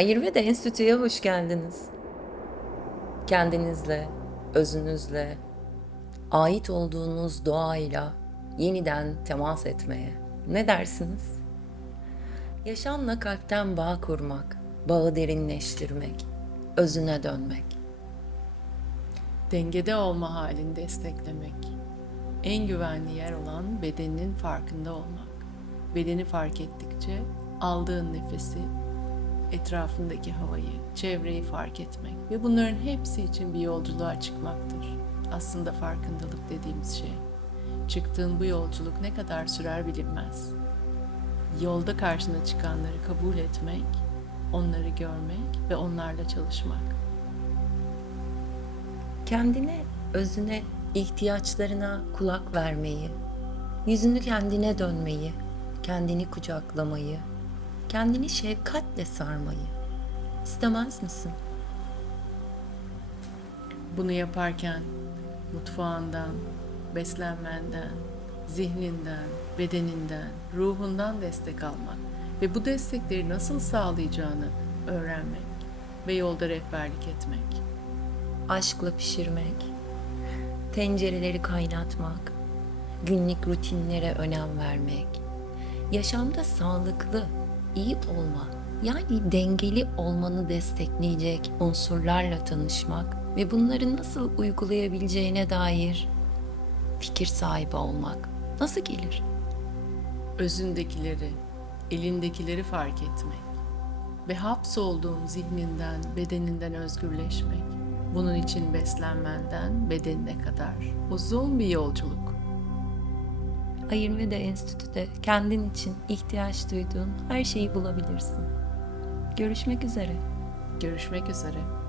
Ayurveda Enstitü'ye hoş geldiniz. Kendinizle, özünüzle, ait olduğunuz doğayla yeniden temas etmeye ne dersiniz? Yaşamla kalpten bağ kurmak, bağı derinleştirmek, özüne dönmek. Dengede olma halini desteklemek. En güvenli yer olan bedeninin farkında olmak. Bedeni fark ettikçe aldığın nefesi, etrafındaki havayı, çevreyi fark etmek ve bunların hepsi için bir yolculuğa çıkmaktır. Aslında farkındalık dediğimiz şey. Çıktığın bu yolculuk ne kadar sürer bilinmez. Yolda karşına çıkanları kabul etmek, onları görmek ve onlarla çalışmak. Kendine, özüne, ihtiyaçlarına kulak vermeyi, yüzünü kendine dönmeyi, kendini kucaklamayı, kendini şefkatle sarmayı istemez misin? Bunu yaparken mutfağından, beslenmenden, zihninden, bedeninden, ruhundan destek almak ve bu destekleri nasıl sağlayacağını öğrenmek ve yolda rehberlik etmek. aşkla pişirmek, tencereleri kaynatmak, günlük rutinlere önem vermek, yaşamda sağlıklı, iyi olma, yani dengeli olmanı destekleyecek unsurlarla tanışmak ve bunları nasıl uygulayabileceğine dair fikir sahibi olmak nasıl gelir? Özündekileri, elindekileri fark etmek ve hapsolduğun zihninden, bedeninden özgürleşmek. Bunun için beslenmenden bedenine kadar uzun bir yolculuk. Ayurveda Enstitü'de kendin için ihtiyaç duyduğun her şeyi bulabilirsin. Görüşmek üzere. Görüşmek üzere.